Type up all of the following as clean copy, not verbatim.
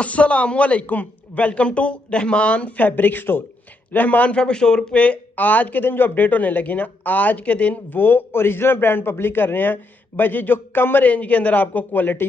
अस्सलामुअलैकुम। Welcome to Rahman fabric store. Rahman fabric store पे आज के दिन जो अपडेट होने लगी ना, आज के दिन वो ओरिजिनल ब्रांड पब्लिक कर रहे हैं भाई जी, जो कम रेंज के अंदर आपको क्वालिटी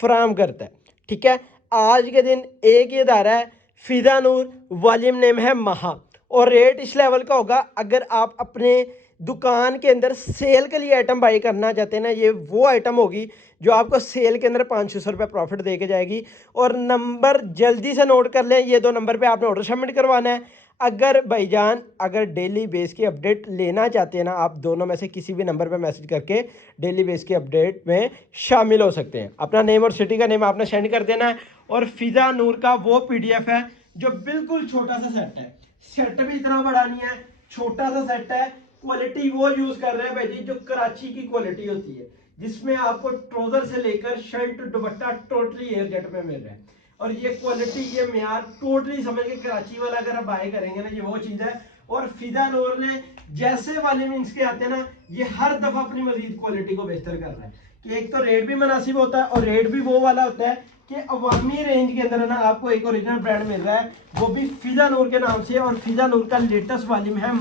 फराम करता है। ठीक है, आज के दिन एक ही अदारा है, फिजा नूर, वॉल्यूम नेम है महा, और रेट इस लेवल का होगा। अगर आप अपने दुकान के अंदर सेल के लिए आइटम बाई करना चाहते हैं ना, ये वो आइटम होगी जो आपको सेल के अंदर 500 रुपये प्रॉफिट दे के जाएगी। और नंबर जल्दी से नोट कर लें, ये दो नंबर पे आपने ऑर्डर सबमिट करवाना है। अगर भाईजान अगर डेली बेस की अपडेट लेना चाहते हैं ना, आप दोनों में से किसी भी नंबर पे मैसेज करके डेली बेस की अपडेट में शामिल हो सकते हैं। अपना नेम और सिटी का नेम आपने सेंड कर देना है। और फिजा नूर का वो पीडीएफ है जो बिल्कुल छोटा सा सेट है, सेट भी इतना बड़ा नहीं है, छोटा सा सेट है। क्वालिटी वो यूज कर रहे हैं भाई जी जो कराची की क्वालिटी होती है, जिसमें आपको ट्राउजर से लेकर शर्ट दुपट्टा टोटली एयर जेट में मिल रहा है। और ये क्वालिटी ये म्यार टोटली समझ के कराची वाला अगर आप बाय करेंगे ना, ये वो चीज है। और फिजा नूर ने जैसे वाले मीन्स के आते हैं ना, ये हर दफा अपनी मजीद क्वालिटी को बेहतर कर रहा है कि एक तो रेट भी मुनासिब होता है, और रेट भी वो वाला होता है कि अवामी रेंज के अंदर ना आपको एक ओरिजिनल ब्रांड मिल रहा है, वो भी फिजा नूर के नाम से। और फिजा नूर का लेटेस्ट वॉल्यूम है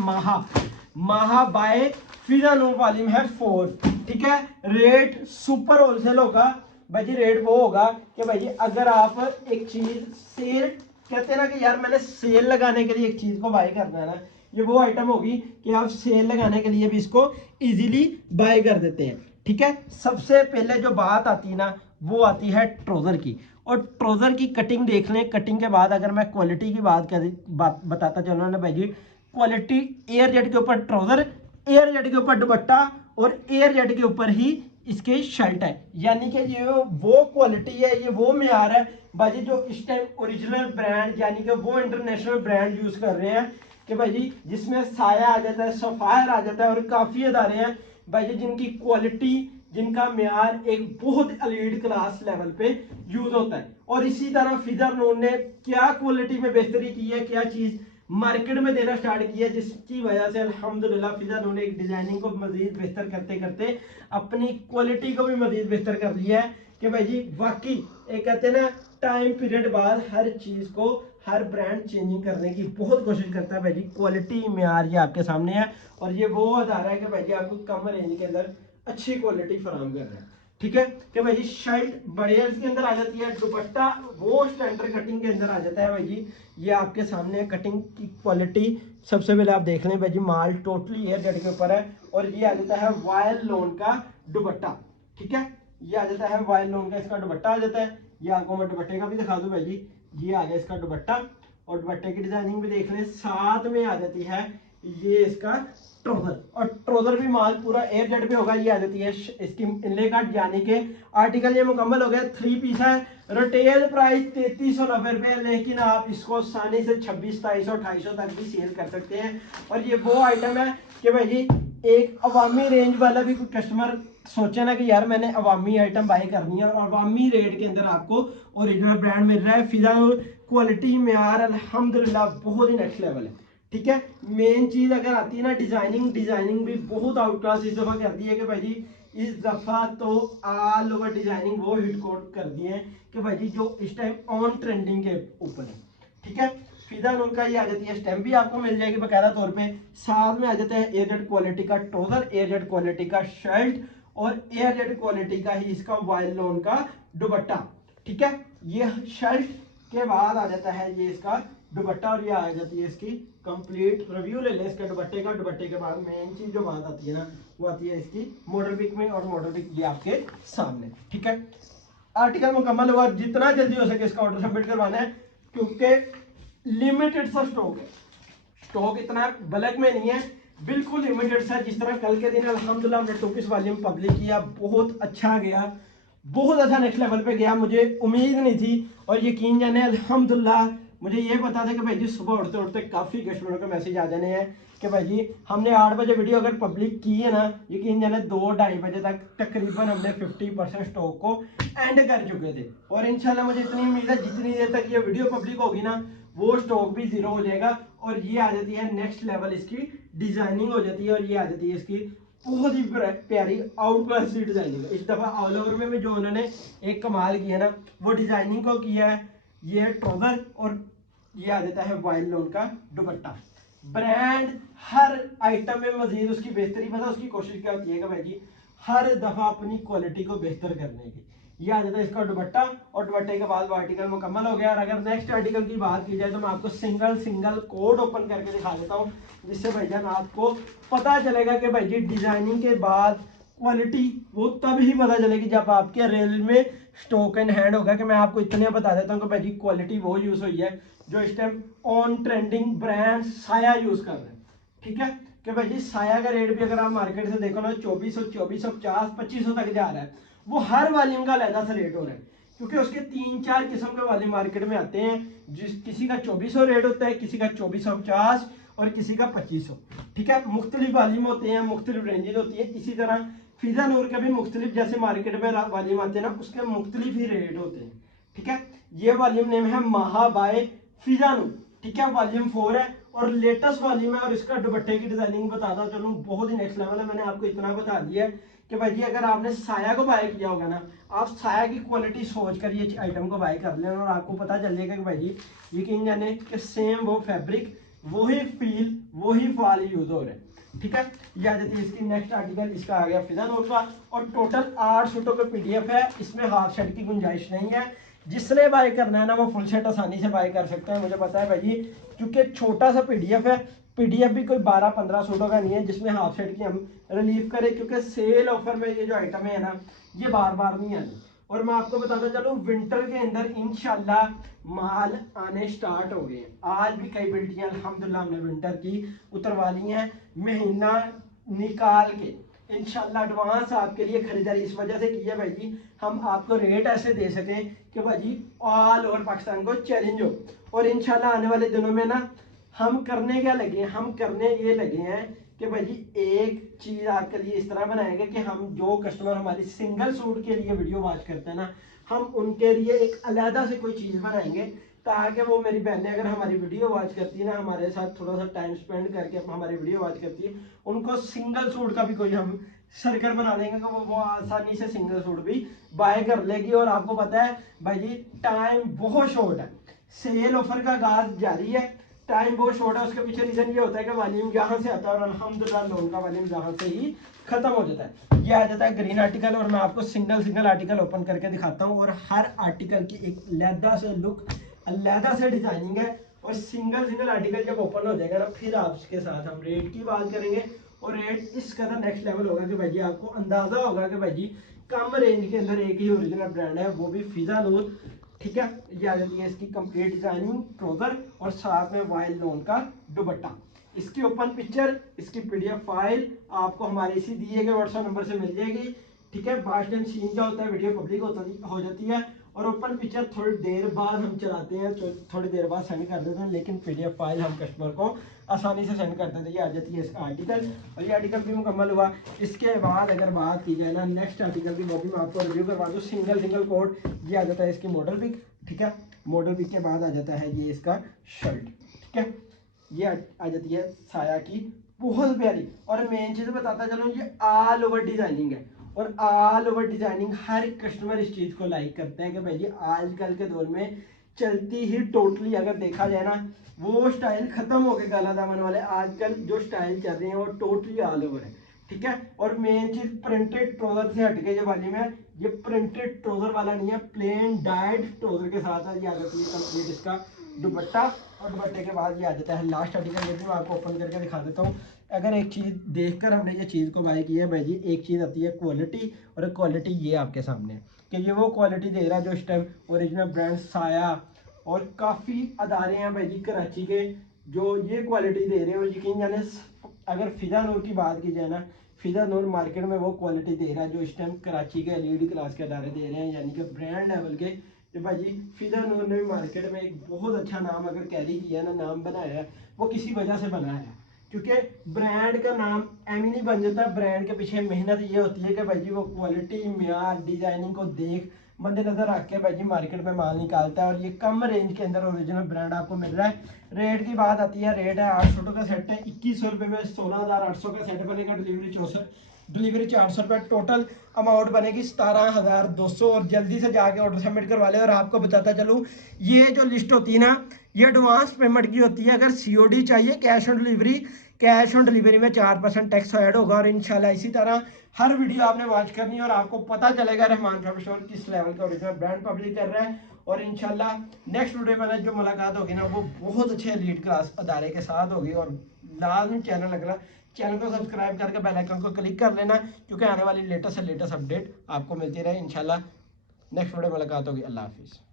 महा बाय फिजा नूर, वॉल्यूम है 4। ठीक है, रेट सुपर होलसेल होगा भाई जी। रेट वो होगा कि भाई जी अगर आप एक चीज सेल कहते हैं ना कि यार मैंने सेल लगाने के लिए एक चीज को बाय करना है ना, ये वो आइटम होगी कि आप सेल लगाने के लिए भी इसको इजीली बाय कर देते हैं। ठीक है, सबसे पहले जो बात आती है ना, वो आती है ट्राउजर की। और ट्राउजर की कटिंग देख लें। कटिंग के बाद अगर मैं क्वालिटी की बात बताता चलूँ ना भाई जी, क्वालिटी एयर जेट के ऊपर ट्राउजर, एयर जेट के ऊपर दुपट्टा, और एयर जेट के ऊपर ही इसके शर्ट है। यानी कि ये वो क्वालिटी है, ये वो म्यार है भाई जो इस टाइम ओरिजिनल ब्रांड यानी कि वो इंटरनेशनल ब्रांड यूज कर रहे हैं कि भाई जी जिसमें साया आ जाता है, सफायर आ जाता है। और काफी अदारे हैं भाई जी जिनकी क्वालिटी, जिनका म्यार एक बहुत एलीट क्लास लेवल पे यूज होता है। और इसी तरह फिजा नूर ने क्या क्वालिटी में बेहतरी की है, क्या चीज मार्केट में देना स्टार्ट किया, जिसकी वजह से अल्हम्दुलिल्लाह फिजा नूर ने एक डिजाइनिंग को मजीद बेहतर करते करते अपनी क्वालिटी को भी मजीद बेहतर कर लिया है कि भाई जी वाकई एक कहते हैं ना, टाइम पीरियड बाद हर चीज को हर ब्रांड चेंजिंग करने की बहुत कोशिश करता है भाई जी। क्वालिटी म्यार ये आपके सामने है, और ये वो अदारा है कि भाई जी आपको कम रेंज के अंदर अच्छी क्वालिटी फराहम कर रहा है। ठीक है, कि भाई जी शर्ट बड़े के अंदर आ जाती है, दुपट्टा वो स्टैंडर्ड कटिंग के अंदर आ जाता है भाई जी। ये आपके सामने कटिंग की क्वालिटी सबसे पहले आप देख लें भाई जी, माल टोटली एयर जेट के ऊपर है। और ये आ जाता है वायल लोन का दुपट्टा। ठीक है, ये आ जाता है वायल लोन का, इसका दुपट्टा आ जाता है। ये आपको मैं दुपट्टे का भी दिखा दूं भाई जी, ये आ गया इसका दुपट्टा। और दुपट्टे की डिजाइनिंग भी देख लें, साथ में आ जाती है ये इसका ट्राउजर। और ट्राउजर भी माल पूरा एयर जेट पे होगा। ये आ जाती है इसकी इनले कट, यानी कि आर्टिकल ये मुकम्मल हो गया। 3 पीस है, रिटेल प्राइस 3390 रुपये, लेकिन आप इसको आसानी से 2600, 2700, 2800 तक भी सेल कर सकते हैं। और ये वो आइटम है कि भाई जी एक अवामी रेंज वाला भी कोई कस्टमर सोचे ना कि यार मैंने अवामी आइटम बाय करनी है, और अवामी रेट के अंदर आपको ओरिजिनल ब्रांड मिल रहा है। फिजा क्वालिटी म्यार अल्हम्दुलिल्लाह बहुत ही नेक्स्ट लेवल है। ठीक है, मेन चीज अगर आती है ना डिजाइनिंग भी बहुत आउट क्लास इस दफा कर दी है कि भाई जी इस दफा तो ऑल ओवर डिजाइनिंग वो हिट कोड कर दी है कि भाई जी जो इस टाइम ऑन ट्रेंडिंग के ऊपर है। ठीक है, फिजा नूर का ये आ जाती है, स्टैम्प भी आपको मिल जाएगी बकायदा तौर पे। साथ में आ जाता है एयरजेट क्वालिटी का ट्राउजर, एयरजेट क्वालिटी का शर्ट, और एयरजेट क्वालिटी का ही इसका वायल लोन का दुपट्टा। ठीक है, ये शर्ट के बाद आ जाता है ये इसका दुपट्टा, और ये आ जाती है इसकी कंप्लीट रिव्यू ले लें इसके दुपट्टे का। दुपट्टे के बाद मेन चीज जो बात आती है ना, वो आती है इसकी मॉडल पिक में, और मॉडल पिक ये आपके सामने। ठीक है, आर्टिकल मुकम्मल हुआ, जितना जल्दी हो सके इसका ऑर्डर सबमिट करवाना है, क्योंकि लिमिटेड सा स्टॉक है। स्टॉक इतना बल्क में नहीं है, बिल्कुल लिमिटेड सा। जिस तरह कल के दिन अल्हम्दुलिल्लाह हमने 2 पीस वॉल्यूम पब्लिक किया, बहुत अच्छा गया, बहुत अच्छा नेक्स्ट लेवल पे गया। मुझे उम्मीद नहीं थी, और यकीन जाने अल्हम्दुलिल्लाह मुझे ये पता था कि भाई जी सुबह उठते उठते काफ़ी कस्टमरों के मैसेज आ जाने हैं कि भाई जी हमने 8 बजे वीडियो अगर पब्लिक की है ना, यकीन जाने 2-2:30 बजे तक तकरीबन हमने 50% स्टॉक को एंड कर चुके थे। और इंशाल्लाह मुझे इतनी उम्मीद है जितनी देर तक ये वीडियो पब्लिक होगी ना, वो स्टॉक भी जीरो हो जाएगा। और ये आ जाती है नेक्स्ट लेवल, इसकी डिजाइनिंग हो जाती है। और ये आ जाती है इसकी बहुत ही प्यारी आउट क्लास डिजाइनिंग। इस दफा ऑल ओवर में भी जो उन्होंने एक कमाल किया ना, वो डिजाइनिंग को किया है, ये है ट्राउजर और ये आ जाता है वाइल्ड लोन का दुपट्टा। ब्रांड हर आइटम में मजीद उसकी बेहतरी, पता उसकी कोशिश क्या होती है कि भाई जी हर दफा अपनी क्वालिटी को बेहतर करने की। ये आ जाता है इसका दुपट्टा और दुपट्टे के बाद वो आर्टिकल मुकम्मल हो गया। और अगर नेक्स्ट आर्टिकल की बात की जाए तो मैं आपको सिंगल सिंगल कोड ओपन करके दिखा देता हूँ, जिससे भाईजान आपको पता चलेगा कि भाई जी डिजाइनिंग के बाद क्वालिटी वो तब ही पता चलेगी जब आपके रेल में स्टॉक इन हैंड होगा। कि मैं आपको इतने बता देता हूँ कि भाई जी क्वालिटी वो यूज हुई है जो इस टाइम ऑन ट्रेंडिंग ब्रांड साया यूज कर रहे हैं। ठीक है कि भाई जी साया का रेट भी अगर आप मार्केट से देखो ना 2400, 2450, 2500 तक जा रहा है। वो हर वॉल्यूम का अलग सा रेट हो रहा है, क्योंकि उसके 3-4 किस्म के वॉल्यूम मार्केट में आते हैं। जिस किसी का 2400 रेट होता है, किसी का 2450 और किसी का 2500। ठीक है, मुख्तलिफ वॉल्यूम होते हैं, मुख्तलिफ रेंजेस होती है। इसी तरह फिजा नूर के भी मुख्तलिफ जैसे मार्केट में वॉल्यूम आते हैं ना, उसके मुख्तलिफ ही रेट होते हैं। ठीक है, ये वॉल्यूम नेम है महा बाय फिजा नूर। ठीक है, वॉल्यूम 4 है और लेटेस्ट वॉल्यूम है। और इसका दुपट्टे की डिजाइनिंग बताता चलूं, बहुत ही नेक्स्ट लेवल है। मैंने आपको इतना बता दिया है कि भाई जी अगर आपने साया को बाय किया होगा ना, आप साया की क्वालिटी सोच कर ये आइटम को बाय कर लेना और आपको पता चलेगा कि भाई जी यकीन जाने कि सेम वो फैब्रिक, वही फील, वही फॉल यूज हो रहे हैं। ठीक है, ये आ जाती है इसकी नेक्स्ट आर्टिकल। इसका आ गया फिजा नूर का और टोटल 8 सूटों का पीडीएफ है। इसमें हाफ सेट की गुंजाइश नहीं है। जिसने बाय करना है ना वो फुल सेट आसानी से बाय कर सकते हैं। मुझे पता है भाई जी, क्योंकि छोटा सा पीडीएफ है। पीडीएफ भी कोई 12-15 सूटों का नहीं है जिसमें हाफ सेट की हम रिलीव करें, क्योंकि सेल ऑफर में ये जो आइटम है ना ये बार बार नहीं आनी। और मैं आपको बताता चलूँ विंटर के अंदर इंशाल्लाह माल आने स्टार्ट हो गए। आज भी कई बिल्टियां अल्हम्दुलिल्लाह हमने विंटर की उतरवा ली हैं, महीना निकाल के इंशाल्लाह एडवांस आपके लिए खरीदारी इस वजह से की है भाई जी, हम आपको रेट ऐसे दे सकें कि भाई जी ऑल ओवर पाकिस्तान को चैलेंज हो। और इंशाल्लाह आने वाले दिनों में ना हम करने क्या लगे हैं, हम करने ये लगे हैं कि भाई जी एक चीज आपके लिए इस तरह बनाएंगे कि हम जो कस्टमर हमारी सिंगल सूट के लिए वीडियो वॉच करते हैं ना, हम उनके लिए एक अलहदा से कोई चीज बनाएंगे, ताकि वो मेरी बहनें अगर हमारी वीडियो वॉच करती है ना, हमारे साथ थोड़ा सा टाइम स्पेंड करके हमारी वीडियो वॉच करती है, उनको सिंगल सूट का भी कोई हम सर्कल बना देंगे कि वो आसानी से सिंगल सूट भी बाय कर लेगी। और आपको पता है भाई जी टाइम बहुत शॉर्ट है, सेल ऑफर का आगाज जारी है, टाइम बहुत शॉर्ट है। उसके पीछे रीजन ये होता है कि वॉल्यूम यहाँ से आता है और अल्हम्दुलिल्लाह लोन का वॉल्यूम यहाँ से ही खत्म हो जाता है। ये आ जाता है ग्रीन आर्टिकल और मैं आपको सिंगल सिंगल आर्टिकल ओपन करके दिखाता हूँ। और हर आर्टिकल की एक अलहदा से लुक, अलहदा से डिजाइनिंग है। और सिंगल सिंगल आर्टिकल जब ओपन हो जाएगा ना, फिर आपके साथ हम रेट की बात करेंगे। और रेट इस कदर नेक्स्ट लेवल होगा कि भाई जी आपको अंदाजा होगा कि भाई जी कम रेंज के अंदर एक ही ओरिजिनल ब्रांड है, वो भी फिजा नूर। ठीक है, ये आ जाती है इसकी कंप्लीट डिजाइनिंग, ट्राउजर और साथ में वाइल्ड लोन का दुपट्टा। इसकी ओपन पिक्चर, इसकी पीडीएफ फाइल आपको हमारे इसी दिए गए व्हाट्सएप नंबर से मिल जाएगी। ठीक है, बास्ट टाइम सीन क्या होता है, वीडियो पब्लिक हो जाती है और ओपन पिक्चर थोड़ी देर बाद हम चलाते हैं, तो थोड़ी देर बाद सेंड कर देते हैं, लेकिन पीडीएफ फाइल हम कस्टमर को आसानी से सेंड कर देते हैं। ये आ जाती है इसका आर्टिकल और ये आर्टिकल भी मुकम्मल हुआ। इसके बाद अगर बात की जाए ना नेक्स्ट आर्टिकल की, वो भी मैं आपको रिव्यू करवा दूँ। सिंगल सिंगल कोड ये आ जाता है इसकी मॉडल पिक। ठीक है, मॉडल पिक के बाद आ जाता है ये इसका शर्ट। ठीक है, ये आ जाती है साया की बहुत प्यारी। और मेन चीज़ बताता चलो, ये ऑल ओवर डिजाइनिंग है और ऑल ओवर डिजाइनिंग हर कस्टमर इस चीज़ को लाइक करते हैं कि भाई जी आजकल के दौर में चलती ही टोटली अगर देखा जाए ना, वो स्टाइल खत्म हो गए गला दामन वाले। आजकल जो स्टाइल चल रहे हैं वो टोटली ऑल ओवर है। ठीक है, और मेन चीज प्रिंटेड ट्राउजर से हटके ये वाली में ये प्रिंटेड ट्राउजर वाला नहीं है, प्लेन डाइड ट्राउजर के साथ है। ये आ जाती है कंप्लीट इसका दुपट्टा और दुपट्टे के बाद ये आ जाता है लास्ट आर्टिकल। ये भी मैं आपको ओपन करके दिखा देता हूँ। अगर एक चीज़ देखकर हमने ये चीज़ को बाय की है भाई जी, एक चीज़ आती है क्वालिटी, और क्वालिटी ये आपके सामने है कि ये वो क्वालिटी दे रहा है जो इस टाइम ओरिजिनल ब्रांड साया और काफ़ी अदारे हैं भाई जी कराची के जो ये क्वालिटी दे रहे हैं। और यकीन जाने अगर फिजा नूर की बात की जाए ना, फिजा नूर मार्केट में वो क्वालिटी दे रहा है जो इस टाइम कराची के लीड क्लास के अदारे दे रहे हैं, यानी कि ब्रांड लेवल के। तो भाई फिजा नूर ने भी मार्केट में एक बहुत अच्छा नाम अगर कैरी किया ना, नाम बनाया है, वो किसी वजह से बनाया है। क्योंकि ब्रांड का नाम एम ही नहीं बन जाता, ब्रांड के पीछे मेहनत ये होती है कि भाई जी वो क्वालिटी, म्यार, डिजाइनिंग को देख मद्देनजर रख के भाई जी मार्केट में माल निकालता है। और ये कम रेंज के अंदर ओरिजिनल ब्रांड आपको मिल रहा है। रेट की बात आती है, रेट है 800 का सेट है 2100 रुपये में 16,800 का सेट बनेगा। डिलीवरी डिलीवरी 400 रुपये, टोटल अमाउंट बनेगी 17,200। और जल्दी से जाके ऑर्डर सबमिट करवा ले। और आपको बताता चलूँ, ये जो लिस्ट होती है ना, ये एडवांस पेमेंट की होती है। अगर COD चाहिए, cash on delivery, cash on delivery में 4% टैक्स ऐड होगा। और इंशाल्लाह इसी तरह हर वीडियो आपने वॉच करनी है और आपको पता चलेगा रहमान फैब्रिक स्टोर किस लेवल का ओरिजिनल ब्रांड पब्लिक कर रहा है। और इंशाल्लाह नेक्स्ट वीडियो में जो मुलाकात होगी ना, वो बहुत अच्छे लीड क्लास अदारे के साथ होगी। और लाजमी चैनल को सब्सक्राइब करके बेल आइकन को क्लिक कर लेना, क्योंकि आने वाली लेटेस्ट से लेटेस्ट अपडेट आपको मिलती रहे। इंशाल्लाह नेक्स्ट वीडियो मुलाकात होगी। अल्लाह हाफिज़।